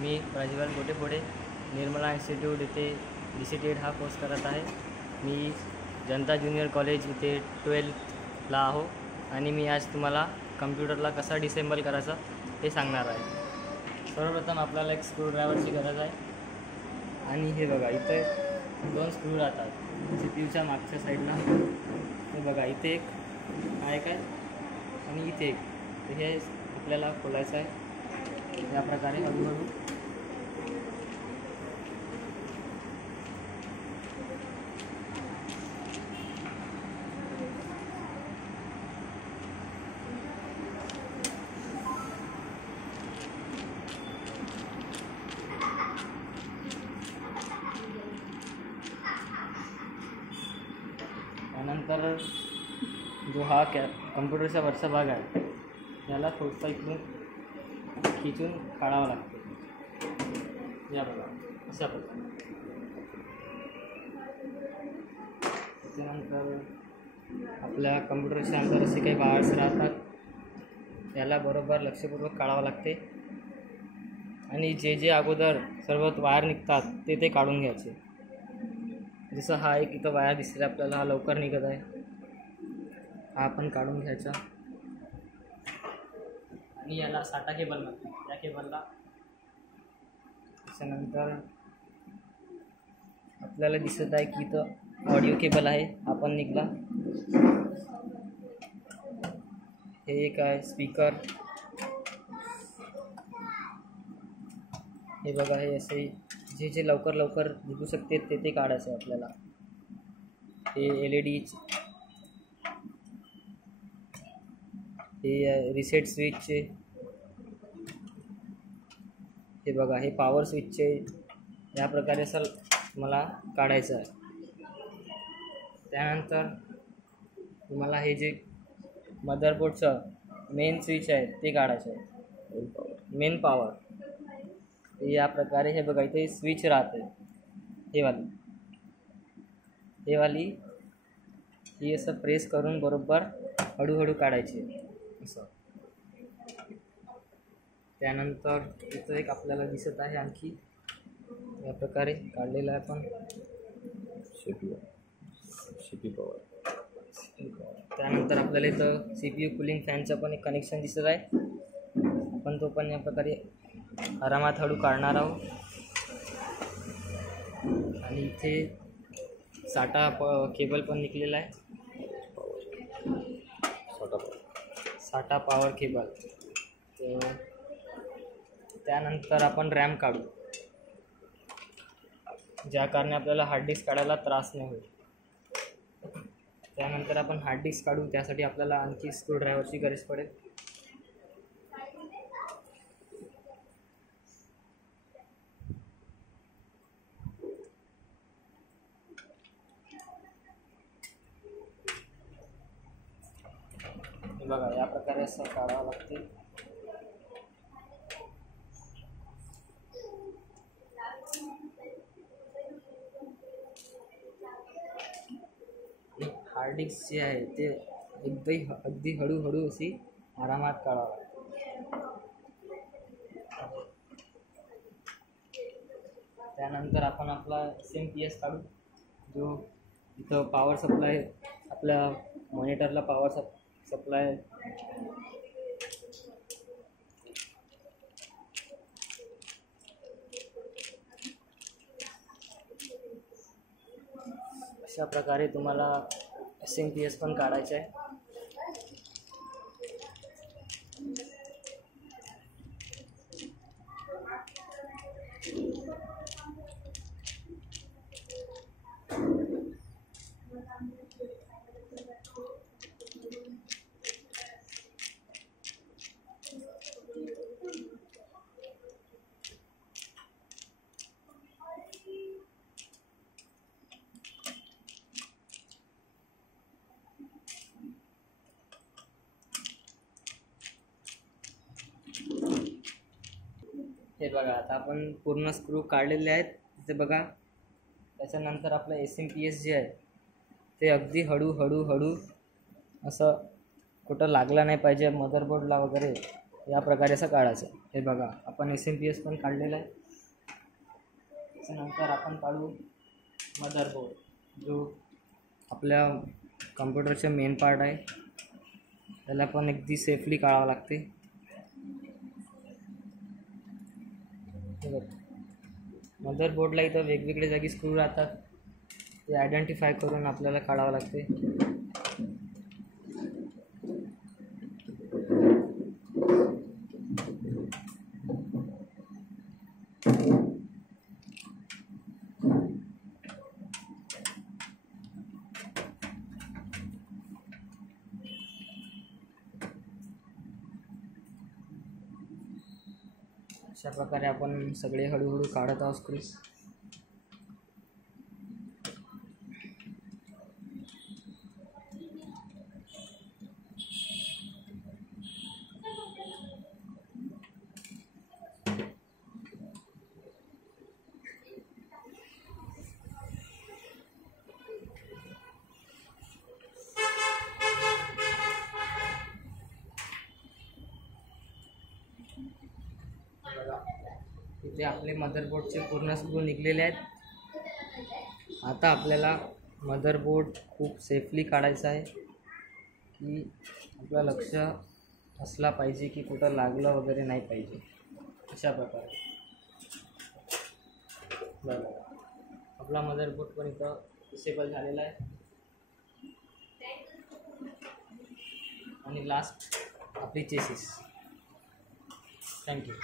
मी प्राजक्ता गोटेपुढे निर्मला इन्स्टिट्यूट इथे DCTED हा कोर्स करत आहे। मी जनता ज्युनियर कॉलेज इथे 12th ला आहो आणि मी आज तुम्हाला कम्प्युटरला कसा डिसेंबल करायचा ते सांगणार आहे। सर्वप्रथम आपल्याला एक स्क्रूड्रायव्हरची गरज आहे आणि हे बघा इथे 2 स्क्रू राहतात CPUच्या मागच्या साईडला। हे बघा इथे एक आहे काय आणि इथे एक, तर हे आपल्याला खोलायचं आहे या प्रकारे हळूहळू। त्यानंतर जो हा कम्प्युटरचा वरचा भाग आहे याला थोडंसं इकडून खिचून काढावं लागते। या बघा अशा प्रकारे। त्यानंतर आपल्या कम्प्युटरच्या अंदर असे काही वायर्स राहतात, याला बरोबर लक्षपूर्वक काढावं लागते आणि जे अगोदर सर्व वायर निघतात ते काढून घ्यायचे। जसं हा एक इथं वायर दिसला आपल्याला, हा लवकर निघत आहे, हा आपण काढून घ्यायचा आणि याला साटा केबल म्हणतात। या केबलला त्याच्यानंतर आपल्याला दिसत आहे की इथं ऑडिओ केबल आहे, हा पण निघला। हे एक आहे स्पीकर, हे बघा हे असे जे लवकर दिसू शकते ते काढायचं आहे आपल्याला। हे LED, हे रिसेट स्विचचे, हे बघा हे पॉवर स्विचचे, या प्रकारे असं मला काढायचं आहे। त्यानंतर तुम्हाला हे जे मदरबोर्डचं मेन स्विच आहे ते काढायचं आहे, मेन पॉवर। या प्रकारे हे बघा इथे स्विच राहते, हे वाली ही असं प्रेस करून बरोबर हळूहळू काढायची असं। त्यानंतर इथं एक आपल्याला दिसत आहे आणखी या प्रकारे काढलेला आहे आपण CPU पॉवर। त्यानंतर आपल्याला इथं CPU कूलिंग फॅनचं पण एक कनेक्शन दिसत आहे, आपण तो पण या प्रकारे आरामात हळू काढणार आहोत। आणि इथे साटा केबल पण निघलेला आहे, साटा पॉवर केबल। त्यानंतर आपण रॅम काढू, ज्या कारणे आपल्याला हार्ड डिस्क काढायला त्रास नाही होईल। त्यानंतर आपण हार्ड डिस्क काढू, त्यासाठी आपल्याला आणखी स्क्रूड्रायव्हरची गरज पडेल। बघा या प्रकारे असं काढावं लागते। हार्ड डिस्क जे आहे ते अगदी हळूहळू अशी आरामात काढावं लागते। त्यानंतर आपण आपला SMPS काढू, जो इथं पॉवर सप्लाय, आपल्या मॉनिटरला पॉवर सप्लाय अशा प्रकारे तुम्हाला SMPS पण काढायचं आहे। हे बघा आता आपण पूर्ण स्क्रू काढलेले आहेत तिथे बघा। त्याच्यानंतर आपलं SMPS जे आहे ते अगदी हळू असं कुठं लागला नाही पाहिजे मदरबोर्डला वगैरे, या प्रकारे असं काढायचं. हे बघा आपण SMPS पण काढलेलं आहे. त्याच्यानंतर आपण काढू मदरबोर्ड, जो आपल्या कम्प्युटरचे मेन पार्ट आहे. त्याला पण अगदी सेफली काढावं लागते. मदरबोर्डला इथं वेगवेगळे जागी स्क्रू राहतात, ते आयडेंटिफाय करून आपल्याला काढावं लागते. अशा प्रकारे आपण सगळे हळूहळू काढत आहोत स्क्रू. इथे आपले मदरबोर्डचे पूर्ण स्क्रू निघलेले आहेत. आता आपल्याला मदरबोर्ड खूप सेफली काढायचा आहे, की आपलं लक्ष असला पाहिजे की कुठं लागलं वगैरे नाही पाहिजे. अशा प्रकारे बघा आपला मदरबोर्ड पण इथं डिसेबल झालेला आहे. आणि लास्ट आपली चेसिस. थँक्यू.